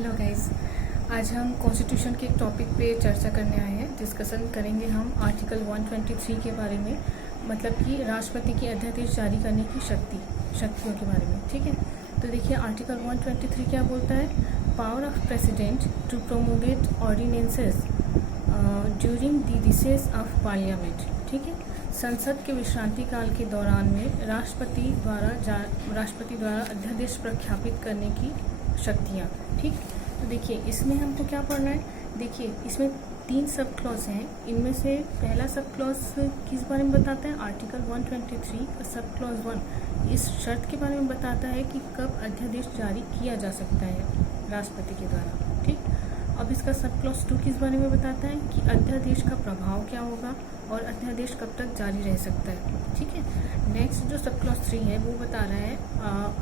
Hello guys, आज हम constitution के एक टॉपिक पे चर्चा करने आए हैं। डिस्कशन करेंगे हम आर्टिकल 123 के बारे में, मतलब कि राष्ट्रपति की अध्यादेश जारी करने की शक्तियों के बारे में। ठीक है, तो देखिए आर्टिकल 123 क्या बोलता है। Power of president to promulgate ordinances during the recess of parliament. ठीक है, संसद के विश्रांति काल के दौरान में राष्ट्रपति द्वारा अध्यादेश प्रख्यापित करने की शक्तियाँ। ठीक, तो देखिए इसमें हमको क्या पढ़ना है। देखिए इसमें 3 सब क्लॉज हैं। इनमें से पहला सब क्लॉज किस बारे में बताता है, आर्टिकल 123 का सब क्लॉज 1 इस शर्त के बारे में बताता है कि कब अध्यादेश जारी किया जा सकता है राष्ट्रपति के द्वारा। ठीक, अब इसका सब क्लॉज 2 किस बारे में बताता है कि अध्यादेश का प्रभाव क्या होगा और अध्यादेश कब तक जारी रह सकता है। ठीक है, नेक्स्ट जो सब क्लॉज 3 है वो बता रहा है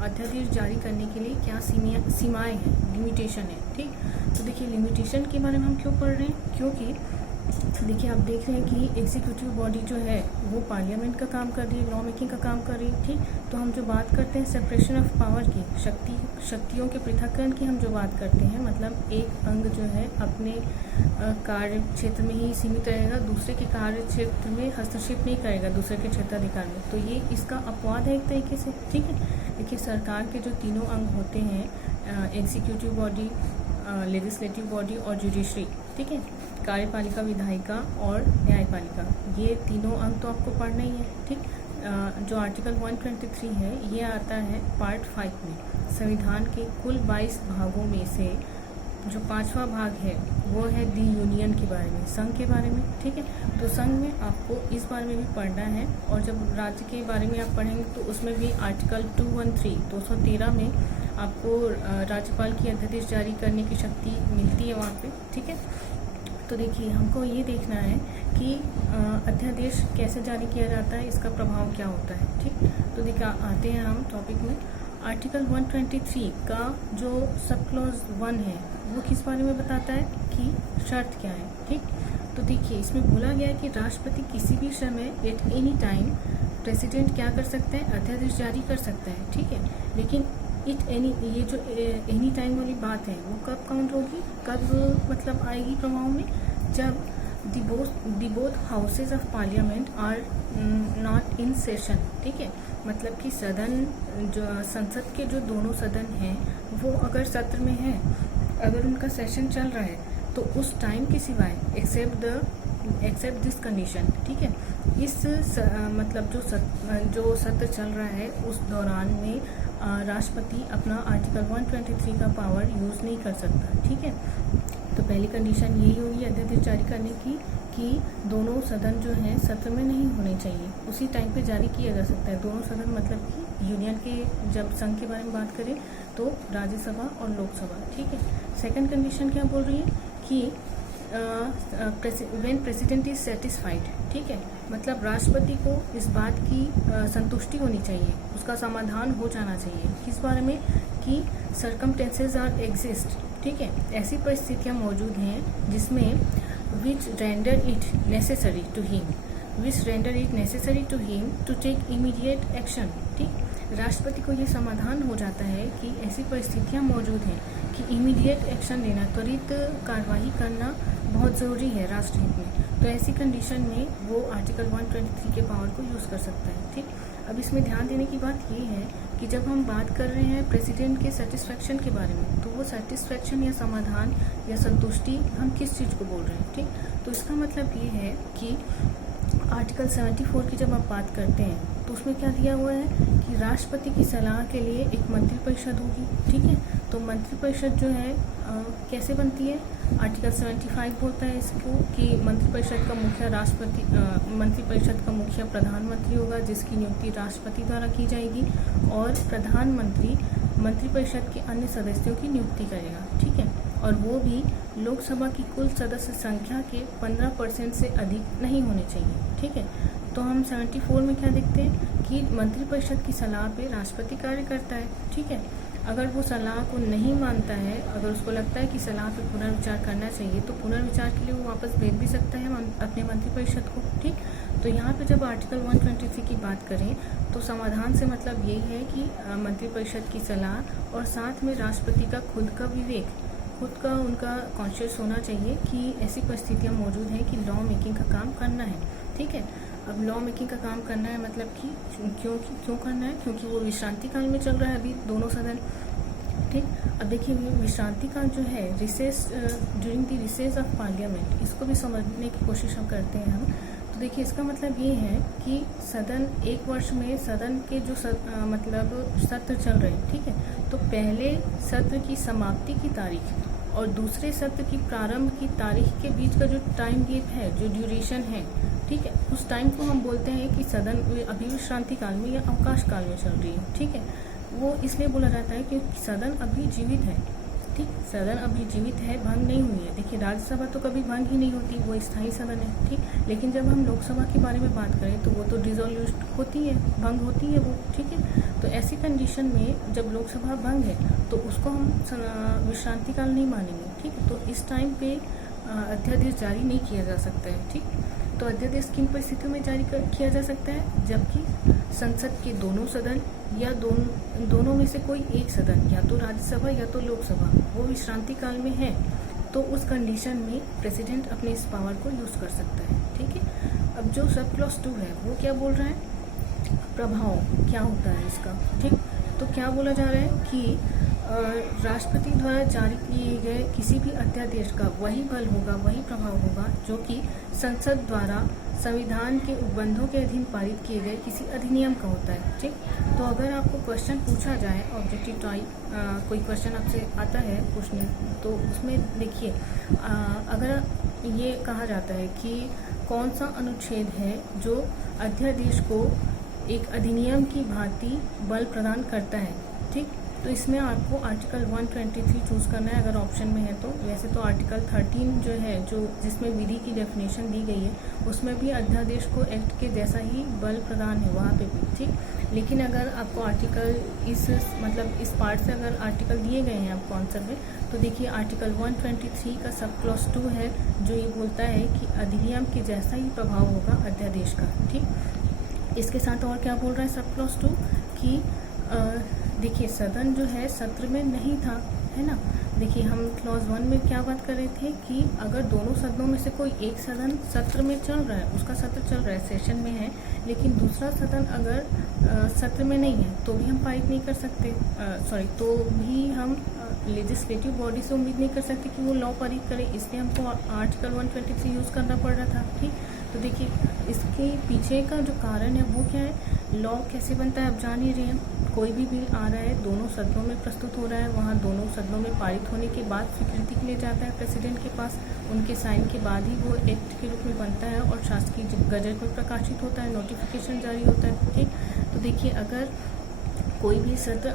अध्यादेश जारी करने के लिए क्या सीमाएं हैं, लिमिटेशन है। ठीक, तो देखिए लिमिटेशन के बारे में हम क्यों पढ़ रहे हैं, क्योंकि देखिए आप देख रहे हैं कि एग्जीक्यूटिव बॉडी जो है वो पार्लियामेंट का काम कर रही है, लॉ मेकिंग का काम कर रही है। ठीक, तो हम जो बात करते हैं सेपरेशन ऑफ पावर की, शक्तियों के पृथक्करण की हम जो बात करते हैं, मतलब एक अंग जो है अपने कार्य क्षेत्र में ही सीमित रहेगा, दूसरे के कार्य क्षेत्र में हस्तक्षेप नहीं करेगा, दूसरे के क्षेत्राधिकार में, तो ये इसका अपवाद है एक तरीके से। ठीक है, देखिए सरकार के जो तीनों अंग होते हैं, एग्जीक्यूटिव बॉडी, लेजिस्लेटिव बॉडी और जुडिशरी, ठीक है, कार्यपालिका, विधायिका और न्यायपालिका, ये तीनों अंग तो आपको पढ़ना ही है। ठीक, जो आर्टिकल 123 है ये आता है पार्ट 5 में। संविधान के कुल 22 भागों में से जो 5वां भाग है वो है दी यूनियन के बारे में, संघ के बारे में। ठीक है, तो संघ में आपको इस बारे में भी पढ़ना है, और जब राज्य के बारे में आप पढ़ेंगे तो उसमें भी आर्टिकल 213 में आपको राज्यपाल की अध्यादेश जारी करने की शक्ति मिलती है वहाँ पे। ठीक है, तो देखिए हमको ये देखना है कि अध्यादेश कैसे जारी किया जाता है, इसका प्रभाव क्या होता है। ठीक, तो देखिए आते हैं हम टॉपिक में। आर्टिकल 123 का जो सब क्लॉज 1 है वो किस बारे में बताता है कि शर्त क्या है। ठीक, तो देखिए इसमें बोला गया है कि राष्ट्रपति किसी भी समय एट एनी टाइम प्रेसिडेंट क्या कर सकते हैं, अध्यादेश जारी कर सकता है। ठीक है, लेकिन इट एनी, ये जो एनी टाइम वाली बात है वो कब काउंट होगी, कब मतलब आएगी प्रभाव में, जब the both houses of parliament are not in session. ठीक है, मतलब कि सदन जो संसद के जो दोनों सदन हैं वो अगर सत्र में है, अगर उनका सेशन चल रहा है तो उस टाइम के सिवाय एक्सेप्ट दिस कंडीशन। ठीक है, इस मतलब जो सत्र चल रहा है उस दौरान में राष्ट्रपति अपना आर्टिकल 123 का पावर यूज़ नहीं कर सकता। ठीक है, तो पहली कंडीशन यही होगी अध्यादेश जारी करने की कि दोनों सदन जो हैं सत्र में नहीं होने चाहिए, उसी टाइम पे जारी किया जा सकता है। दोनों सदन मतलब कि यूनियन के, जब संघ के बारे में बात करें तो राज्यसभा और लोकसभा। ठीक है, सेकंड कंडीशन क्या बोल रही है कि व्हेन प्रेसिडेंट इज सेटिस्फाइड। ठीक है, मतलब राष्ट्रपति को इस बात की संतुष्टि होनी चाहिए, उसका समाधान हो जाना चाहिए किस बारे में कि सर्कमटेंसेज आर एग्जिस्ट। ठीक है, ऐसी परिस्थितियां मौजूद हैं जिसमें which render it necessary to him to take immediate action। ठीक, राष्ट्रपति को ये समाधान हो जाता है कि ऐसी परिस्थितियां मौजूद हैं कि इमीडिएट एक्शन लेना, त्वरित कार्रवाई करना बहुत ज़रूरी है राष्ट्रहित में। तो ऐसी कंडीशन में वो आर्टिकल 123 के पावर को यूज़ कर सकता है। ठीक, अब इसमें ध्यान देने की बात ये है कि जब हम बात कर रहे हैं प्रेसिडेंट के सेटिस्फैक्शन के बारे में, तो वो सेटिस्फैक्शन या समाधान या संतुष्टि हम किस चीज़ को बोल रहे हैं। ठीक, तो इसका मतलब ये है कि आर्टिकल 74 की जब आप बात करते हैं तो उसमें क्या दिया हुआ है कि राष्ट्रपति की सलाह के लिए एक मंत्रिपरिषद होगी। ठीक है, तो मंत्रिपरिषद जो है कैसे बनती है, आर्टिकल 75 बोलता है इसको कि मंत्रिपरिषद का मुखिया प्रधानमंत्री होगा, जिसकी नियुक्ति राष्ट्रपति द्वारा की जाएगी, और प्रधानमंत्री मंत्रिपरिषद के अन्य सदस्यों की नियुक्ति करेगा। ठीक है, और वो भी लोकसभा की कुल सदस्य संख्या के 15% से अधिक नहीं होने चाहिए। ठीक है, तो हम 74 में क्या देखते हैं कि मंत्रिपरिषद की सलाह पे राष्ट्रपति कार्य करता है। ठीक है, अगर वो सलाह को नहीं मानता है, अगर उसको लगता है कि सलाह पे पुनर्विचार करना चाहिए, तो पुनर्विचार के लिए वो वापस भेज भी सकता है अपने मंत्रिपरिषद को। ठीक, तो यहाँ पे जब आर्टिकल 123 की बात करें तो समाधान से मतलब यही है कि मंत्रिपरिषद की सलाह और साथ में राष्ट्रपति का खुद का विवेक खुद का उनका कॉन्शियस होना चाहिए कि ऐसी परिस्थितियाँ मौजूद हैं कि लॉ मेकिंग का काम करना है, ठीक है। अब लॉ मेकिंग का काम करना है मतलब कि क्यों करना है, क्योंकि वो विश्रांति काल में चल रहा है अभी दोनों सदन, ठीक। अब देखिए विश्रांति काल जो है, recess during the recess of parliament, इसको भी समझने की कोशिश हम करते हैं हम। तो देखिए इसका मतलब ये है कि सदन एक वर्ष में सदन के जो मतलब सत्र चल रहे हैं, ठीक है। तो पहले सत्र की समाप्ति की तारीख और दूसरे सत्र की प्रारंभ की तारीख के बीच का जो टाइम गैप है, जो ड्यूरेशन है, ठीक है, उस टाइम को हम बोलते हैं कि सदन अभी विश्रांति काल में या अवकाश काल में चल रही है, ठीक है। वो इसलिए बोला जाता है क्योंकि सदन अभी जीवित है, ठीक। सदन अभी जीवित है, भंग नहीं हुई है। देखिए राज्यसभा तो कभी भंग ही नहीं होती, वो स्थायी सदन है, ठीक। लेकिन जब हम लोकसभा के बारे में बात करें तो वो तो डिसॉल्यूट होती है, भंग होती है वो, ठीक है। तो ऐसी कंडीशन में जब लोकसभा भंग है तो उसको हम विश्रांति काल नहीं मानेंगे, ठीक है। तो इस टाइम पे अध्यादेश जारी नहीं किया जा सकता है, ठीक। तो अध्यादेश किन परिस्थितियों में जारी किया जा सकता है, जबकि संसद के दोनों सदन या दोनों में से कोई एक सदन, या तो राज्यसभा या तो लोकसभा, वो विश्रांति काल में है, तो उस कंडीशन में प्रेसिडेंट अपने इस पावर को यूज कर सकता है, ठीक है। अब जो सब क्लॉज 2 है वो क्या बोल रहा है, प्रभाव क्या होता है इसका, ठीक। तो क्या बोला जा रहा है कि राष्ट्रपति द्वारा जारी किए गए किसी भी अध्यादेश का वही बल होगा, वही प्रभाव होगा जो कि संसद द्वारा संविधान के उपबंधों के अधीन पारित किए गए किसी अधिनियम का होता है, ठीक। तो अगर आपको क्वेश्चन पूछा जाए ऑब्जेक्टिव टाइप, कोई क्वेश्चन आपसे आता है पूछने, तो उसमें देखिए अगर ये कहा जाता है कि कौन सा अनुच्छेद है जो अध्यादेश को एक अधिनियम की भांति बल प्रदान करता है, ठीक। तो इसमें आपको आर्टिकल 123 चूज करना है अगर ऑप्शन में है तो। वैसे तो आर्टिकल 13 जो है, जो जिसमें विधि की डेफिनेशन दी गई है, उसमें भी अध्यादेश को एक्ट के जैसा ही बल प्रदान है वहाँ पे भी, ठीक। लेकिन अगर आपको आर्टिकल इस पार्ट से अगर आर्टिकल दिए गए हैं आपको आंसर में, तो देखिए आर्टिकल 123 का सब क्लॉज 2 है जो ये बोलता है कि अधिनियम के जैसा ही प्रभाव होगा अध्यादेश का, ठीक। इसके साथ और क्या बोल रहा है सब क्लॉज 2 कि देखिए सदन जो है सत्र में नहीं था, है ना। देखिए हम क्लॉज 1 में क्या बात कर रहे थे कि अगर दोनों सदनों में से कोई एक सदन सत्र में चल रहा है, उसका सत्र चल रहा है, सेशन में है, लेकिन दूसरा सदन अगर सत्र में नहीं है तो भी हम पारित नहीं कर सकते, तो भी हम लेजिस्लेटिव बॉडी से उम्मीद नहीं कर सकते कि वो लॉ पारित करे, इसलिए हमको आर्टिकल 123 यूज़ करना पड़ रहा था, ठीक। तो देखिए इसके पीछे का जो कारण है वो क्या है, लॉ कैसे बनता है आप जान ही रहे हैं। कोई भी बिल आ रहा है, दोनों सदनों में प्रस्तुत हो रहा है, वहाँ दोनों सदनों में पारित होने के बाद स्वीकृति के लिए जाता है प्रेसिडेंट के पास, उनके साइन के बाद ही वो एक्ट के रूप में बनता है और शासकीय गजट में प्रकाशित होता है, नोटिफिकेशन जारी होता है, ठीक। तो देखिए अगर कोई भी सत्र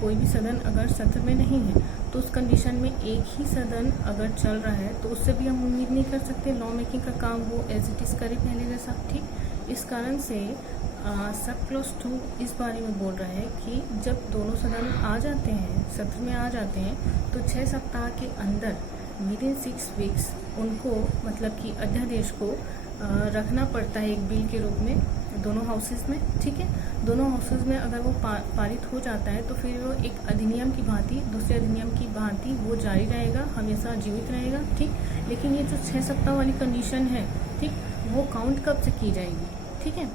कोई भी सदन अगर सत्र में नहीं है तो उस कंडीशन में एक ही सदन अगर चल रहा है तो उससे भी हम उम्मीद नहीं कर सकते लॉ मेकिंग का काम वो एज इट इज़ करे पहले जैसा, ठीक। इस कारण से सब क्लॉज 2 इस बारे में बोल रहा है कि जब दोनों सदन आ जाते हैं, सत्र में आ जाते हैं, तो 6 सप्ताह के अंदर विदिन 6 वीक्स उनको कि अध्यादेश को रखना पड़ता है एक बिल के रूप में दोनों हाउसेज में, ठीक है। दोनों हाउसेज में अगर वो पारित हो जाता है तो फिर वो एक अधिनियम की भांति, दूसरे अधिनियम की भांति वो जारी रहेगा, हमेशा जीवित रहेगा, ठीक। लेकिन ये जो 6 सप्ताह वाली कंडीशन है, ठीक, वो काउंट कब से की जाएगी, ठीक है।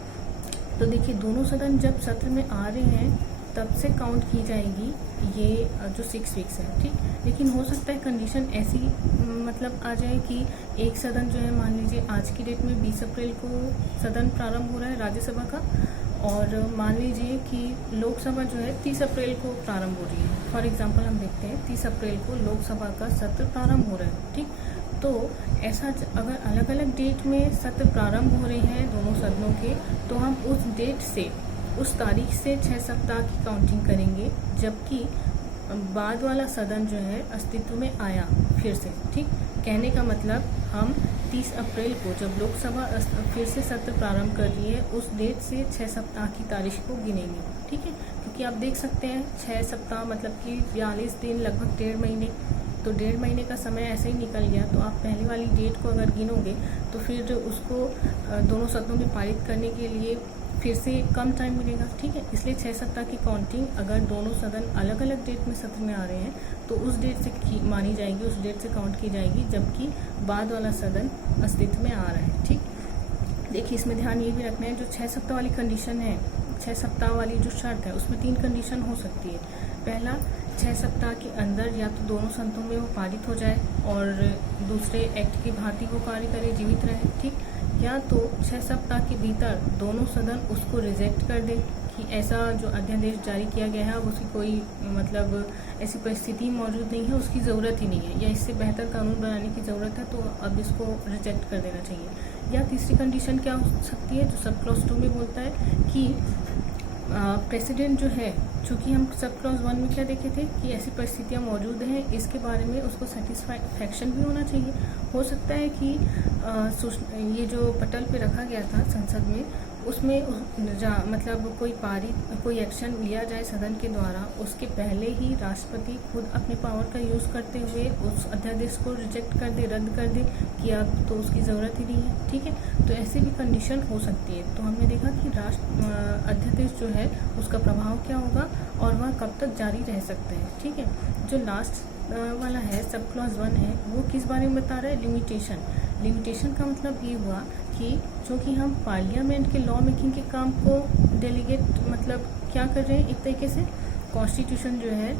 तो देखिए दोनों सदन जब सत्र में आ रहे हैं तब से काउंट की जाएगी ये जो 6 वीक्स है, ठीक। लेकिन हो सकता है कंडीशन ऐसी आ जाए कि एक सदन जो है, मान लीजिए आज की डेट में 20 अप्रैल को सदन प्रारंभ हो रहा है राज्यसभा का, और मान लीजिए कि लोकसभा जो है 30 अप्रैल को प्रारंभ हो रही है। फॉर एग्जांपल हम देखते हैं 30 अप्रैल को लोकसभा का सत्र प्रारंभ हो रहा है, ठीक। तो ऐसा अगर अलग अलग डेट में सत्र प्रारंभ हो रहे हैं दोनों सदनों के, तो हम उस डेट से, उस तारीख से 6 सप्ताह की काउंटिंग करेंगे, जबकि बाद वाला सदन जो है अस्तित्व में आया फिर से, ठीक। कहने का मतलब हम 30 अप्रैल को जब लोकसभा फिर से सत्र प्रारंभ कर रही है, उस डेट से 6 सप्ताह की तारीख को गिनेंगे, ठीक है। क्योंकि आप देख सकते हैं 6 सप्ताह कि 42 दिन, लगभग 1.5 महीने, तो 1.5 महीने का समय ऐसे ही निकल गया। तो आप पहले वाली डेट को अगर गिनोगे तो फिर उसको दोनों सदनों में पारित करने के लिए फिर से कम टाइम मिलेगा, ठीक है। इसलिए 6 सप्ताह की काउंटिंग अगर दोनों सदन अलग अलग डेट में सत्र में आ रहे हैं तो उस डेट से मानी जाएगी, उस डेट से काउंट की जाएगी जबकि बाद वाला सदन अस्तित्व में आ रहा है, ठीक। देखिए इसमें ध्यान ये भी रखना है, जो 6 सप्ताह वाली कंडीशन है, 6 सप्ताह वाली जो शर्त है उसमें 3 कंडीशन हो सकती है। पहला, 6 सप्ताह के अंदर या तो दोनों सदनों में वो पारित हो जाए और दूसरे एक्ट की भांति वो कार्य करे, जीवित रहे, ठीक। या तो 6 सप्ताह के भीतर दोनों सदन उसको रिजेक्ट कर दे कि ऐसा जो अध्यादेश जारी किया गया है अब उसकी कोई मतलब ऐसी परिस्थिति मौजूद नहीं है, उसकी ज़रूरत ही नहीं है, या इससे बेहतर कानून बनाने की ज़रूरत है तो अब इसको रिजेक्ट कर देना चाहिए। या तीसरी कंडीशन क्या हो सकती है, जो सब क्लॉज 2 में बोलता है कि प्रेसिडेंट जो है, चूँकि हम सब क्लॉज 1 में क्या देखे थे कि ऐसी परिस्थितियाँ मौजूद हैं, इसके बारे में उसको सेटिस्फैक्शन भी होना चाहिए। हो सकता है कि ये जो पटल पे रखा गया था संसद में उसमें मतलब कोई एक्शन लिया जाए सदन के द्वारा, उसके पहले ही राष्ट्रपति खुद अपने पावर का यूज़ करते हुए उस अध्यादेश को रिजेक्ट कर दे, रद्द कर दे कि अब तो उसकी ज़रूरत ही नहीं है, ठीक है। तो ऐसी भी कंडीशन हो सकती है। तो हमने देखा कि अध्यादेश जो है उसका प्रभाव क्या होगा और वह कब तक जारी रह सकते हैं, ठीक है। जो लास्ट वाला है सब क्लॉज 1 है, वो किस बारे में बता रहा है, लिमिटेशन का मतलब ये हुआ कि चूँकि हम पार्लियामेंट के लॉ मेकिंग के काम को डेलीगेट मतलब क्या कर रहे हैं, एक तरीके से कॉन्स्टिट्यूशन जो है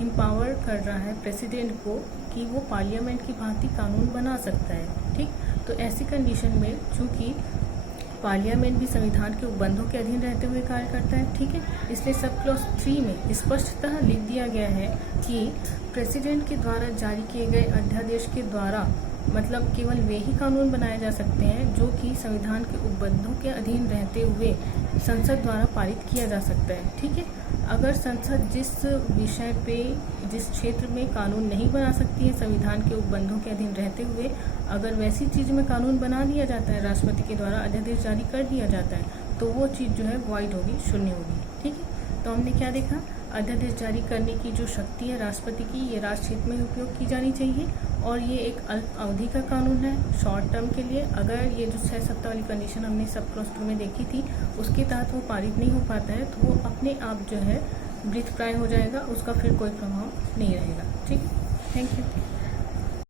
एम्पावर कर रहा है प्रेसिडेंट को कि वो पार्लियामेंट की भांति कानून बना सकता है, ठीक। तो ऐसी कंडीशन में चूँकि पार्लियामेंट भी संविधान के उपबंधों के अधीन रहते हुए कार्य करता है, ठीक है, इसलिए सब क्लॉज 3 में स्पष्टतः लिख दिया गया है कि प्रेसिडेंट के द्वारा जारी किए गए अध्यादेश के द्वारा मतलब केवल वे ही कानून बनाए जा सकते हैं जो कि संविधान के उपबंधों के अधीन रहते हुए संसद द्वारा पारित किया जा सकता है, ठीक है। अगर संसद जिस विषय पे, जिस क्षेत्र में कानून नहीं बना सकती है संविधान के उपबंधों के अधीन रहते हुए, अगर वैसी चीज़ में कानून बना दिया जाता है, राष्ट्रपति के द्वारा अध्यादेश जारी कर दिया जाता है, तो वो चीज़ जो है वॉइड होगी, शून्य होगी, ठीक है। तो हमने क्या देखा, अध्यादेश जारी करने की जो शक्ति है राष्ट्रपति की, ये राष्ट्र हित में उपयोग की जानी चाहिए और ये एक अल्प अवधि का कानून है, शॉर्ट टर्म के लिए। अगर ये जो 6 सप्ताह वाली कंडीशन हमने सब क्लॉज 2 में देखी थी उसके तहत वो पारित नहीं हो पाता है तो वो अपने आप जो है मृतप्राय हो जाएगा, उसका फिर कोई प्रभाव नहीं रहेगा, ठीक है। Thank you.